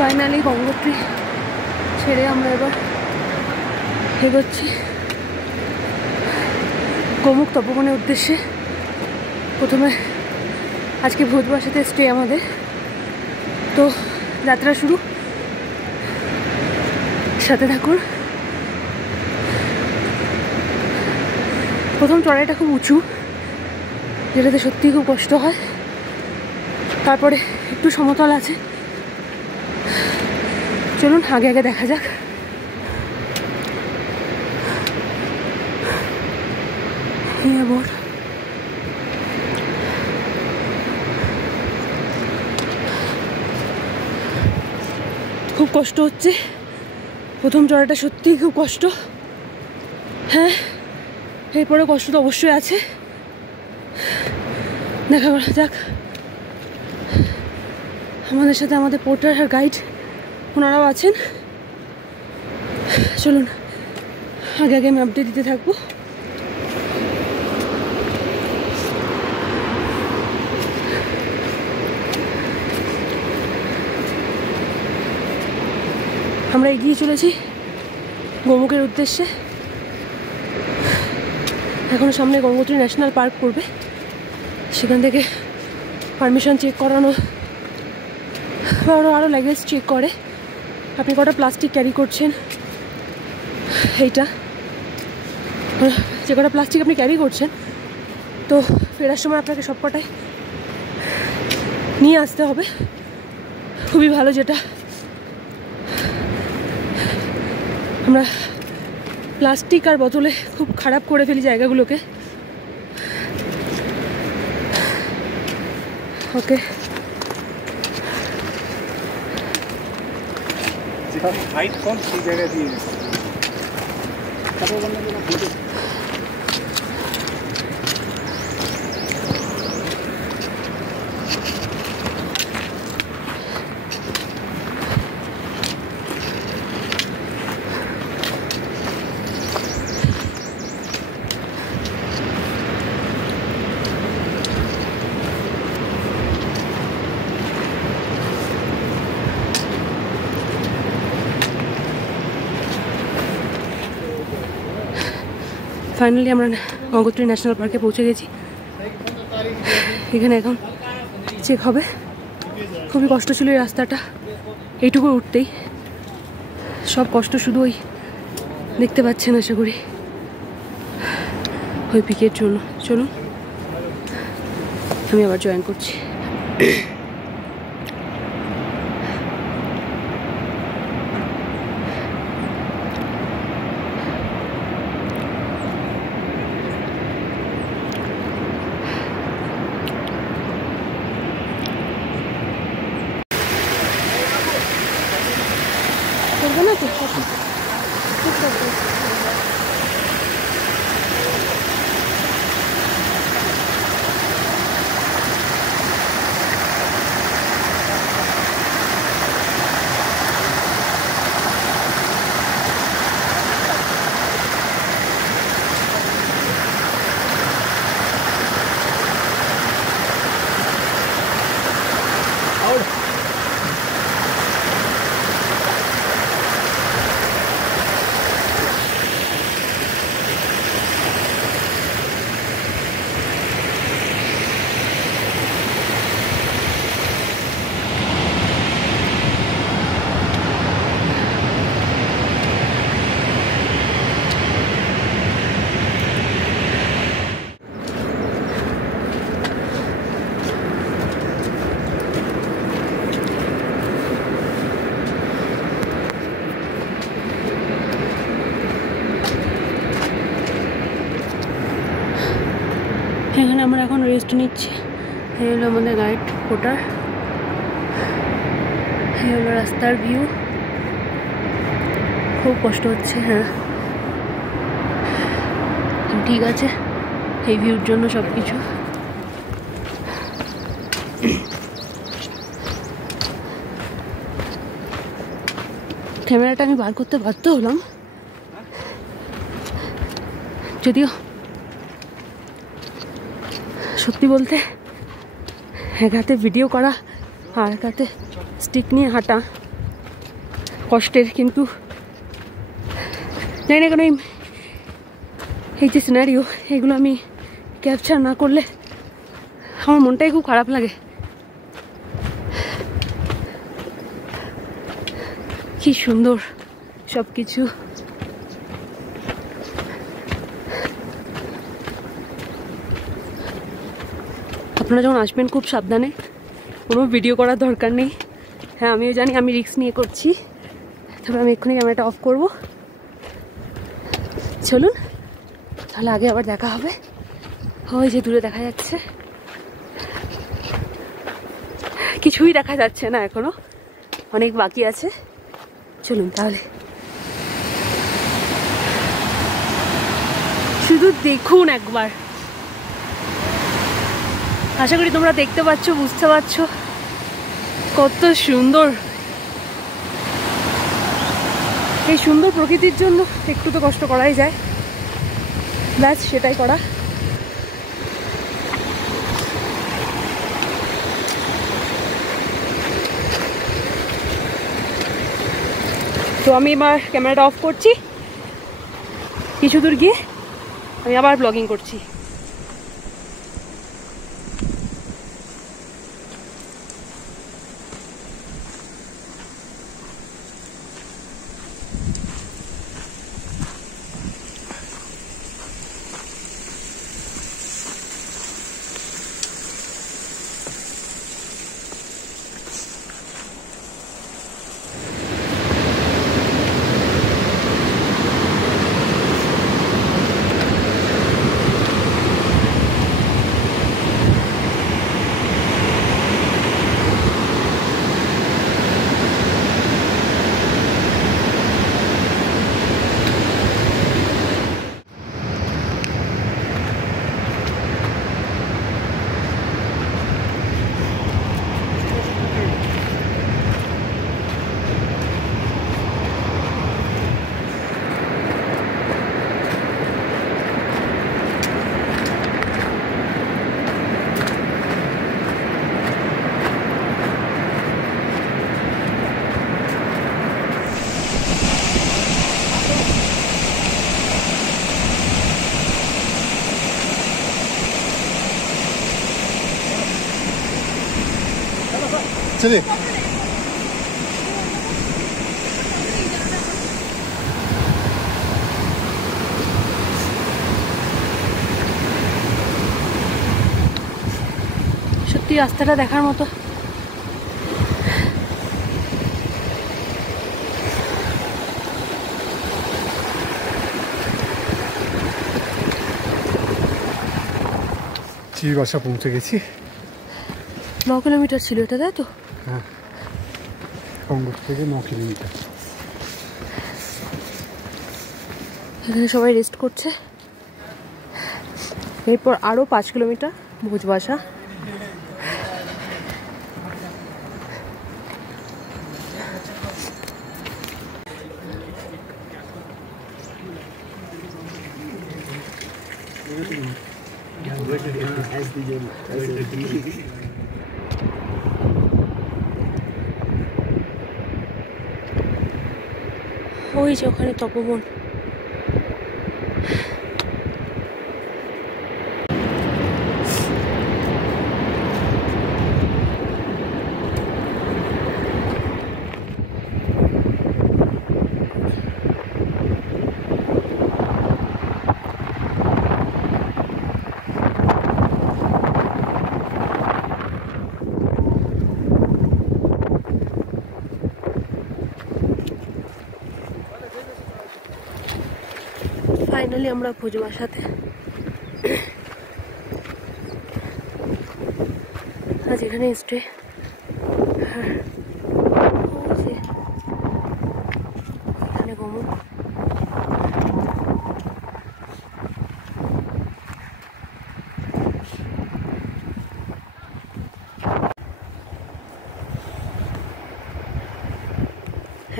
ফাইনালি গঙ্গোত্রী ছেড়ে আমরা এবার এগোচ্ছি গোমুখ তপোবনের উদ্দেশ্যে। প্রথমে আজকে ভোজবাসাতে স্টে আমাদের, তো যাত্রা শুরু, সাথে থাকুন। প্রথম চড়াইটা খুব উঁচু, যেটাতে সত্যিই খুব কষ্ট হয়। তারপরে একটু সমতল আছে। চলুন আগে আগে দেখা যাক। খুব কষ্ট হচ্ছে, প্রথম চড়াটা সত্যিই খুব কষ্ট। হ্যাঁ, এরপরে কষ্ট তো অবশ্যই আছে, দেখা যাক। আমাদের সাথে আমাদের পোর্টার আর গাইড ওনারাও আছেন। চলুন আগে আগে আমি আপডেট দিতে থাকবো। আমরা এগিয়ে চলেছি গোমুখের উদ্দেশ্যে। এখনো সামনে গঙ্গোত্রী ন্যাশনাল পার্ক পড়বে, সেখান থেকে পারমিশন চেক করানো বা আরও লাগেজ চেক করে আপনি কটা প্লাস্টিক ক্যারি করছেন। এইটা যে কটা প্লাস্টিক আপনি ক্যারি করছেন, তো ফেরার সময় আপনাকে সব কটাই নিয়ে আসতে হবে। খুবই ভালো, যেটা আমরা প্লাস্টিক আর বোতলে খুব খারাপ করে ফেলি জায়গাগুলোকে। ওকে, হাইট কম সেই জায়গায় দিয়ে ফাইনালি আমরা গঙ্গোত্রী ন্যাশনাল পার্কে পৌঁছে গেছি। এখানে এখন চেক হবে। খুবই কষ্ট ছিল এই রাস্তাটা, এইটুকু উঠতেই। সব কষ্ট শুধু ওই দেখতে পাচ্ছেন আশা করি ওই পিকের জন্য। চলুন আমি আবার জয়েন করছি। না তো এখানে আমরা এখন রেস্ট নিচ্ছি। এই হলো আমাদের গাইড পোর্টার, এই হলো রাস্তার ভিউ। খুব কষ্ট হচ্ছে, হ্যাঁ ঠিক আছে, এই ভিউর জন্য সব কিছু। ক্যামেরাটা আমি বার করতে বাধ্য হলাম, যদিও সত্যি বলতে এক হাতে ভিডিও করা আর এক হাতে স্টিক নিয়ে হাঁটা কষ্টের, কিন্তু জানি না কেন এই যে সিনারিও এগুলো আমি ক্যাপচার না করলে আমার মনটাই খুব খারাপ লাগে। কি সুন্দর সব কিছু। আপনারা যখন আসবেন খুব সাবধানে, কোনো ভিডিও করার দরকার নেই। হ্যাঁ আমিও জানি আমি রিস্ক নিয়ে করছি, তবে আমি এক্ষুনি ক্যামেরাটা অফ করব। চলুন তাহলে আগে আবার দেখা হবে। ওই যে দূরে দেখা যাচ্ছে, কিছুই দেখা যাচ্ছে না এখনো, অনেক বাকি আছে। চলুন তাহলে, শুধু দেখুন একবার। আশা করি তোমরা দেখতে পাচ্ছ, বুঝতে পারছো কত সুন্দর। এই সুন্দর প্রকৃতির জন্য একটু তো কষ্ট করাই যায়, ব্যাস সেটাই করা। তো আমি এবার ক্যামেরাটা অফ করছি, কিছু দূর গিয়ে আমি আবার ব্লগিং করছি। चलिए সত্যি রাস্তাটা দেখার মতো। চিরবাসা পৌঁছে গেছি। 9 কিলোমিটার ছিল এটা, তাই তো? হ্যাঁ, কঙ্গর থেকে 9 কিলোমিটার। এখানে সবাই রেস্ট করছে। এরপর আরও 5 কিলোমিটার ভোজবাসা। ওই যে ওখানে তপবন। ফাইনালি আমরা ভোজবাসাতে। আজ এখানে স্টে। এখানে ঘুমো।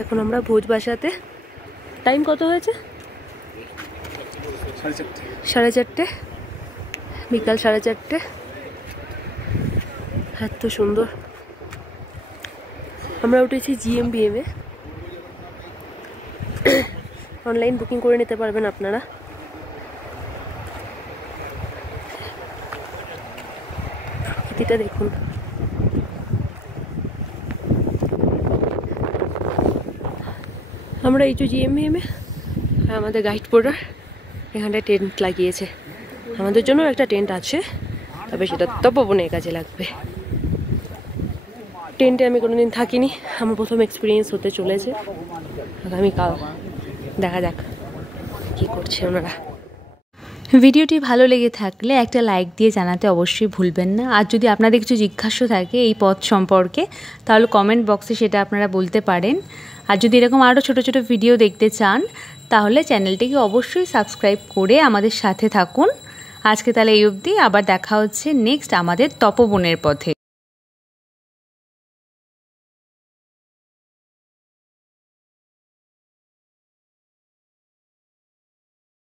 এখন আমরা ভোজবাসাতে। টাইম কত হয়েছে? 4:30। বিকাল 4:30। এত সুন্দর। আমরা উঠেছি GMBM এ। অনলাইন বুকিং করে নিতে পারবেন আপনারা। প্রকৃতিটা দেখুন। আমরা এই যে জিএমএমে আমাদের গাইড পোর্টার এখানটায় টেন্ট লাগিয়েছে। আমাদের জন্য একটা টেন্ট আছে, তবে সেটা তপবনের কাজে লাগবে। টেন্টে আমি কোনোদিন থাকিনি, আমার প্রথম এক্সপিরিয়েন্স হতে চলেছে। আগামীকাল দেখা যাক কী করছে ওনারা। ভিডিওটি ভালো লেগে থাকলে একটা লাইক দিয়ে জানাতে অবশ্যই ভুলবেন না। আর যদি আপনাদের কিছু জিজ্ঞাসা থাকে এই পথ সম্পর্কে, তাহলে কমেন্ট বক্সে সেটা আপনারা বলতে পারেন। আর যদি এরকম আরও ছোটো ছোটো ভিডিও দেখতে চান, তাহলে চ্যানেলটিকে অবশ্যই সাবস্ক্রাইব করে আমাদের সাথে থাকুন। আজকে তাহলে এই অবধি, আবার দেখা হচ্ছে নেক্সট আমাদের তপবনের পথে।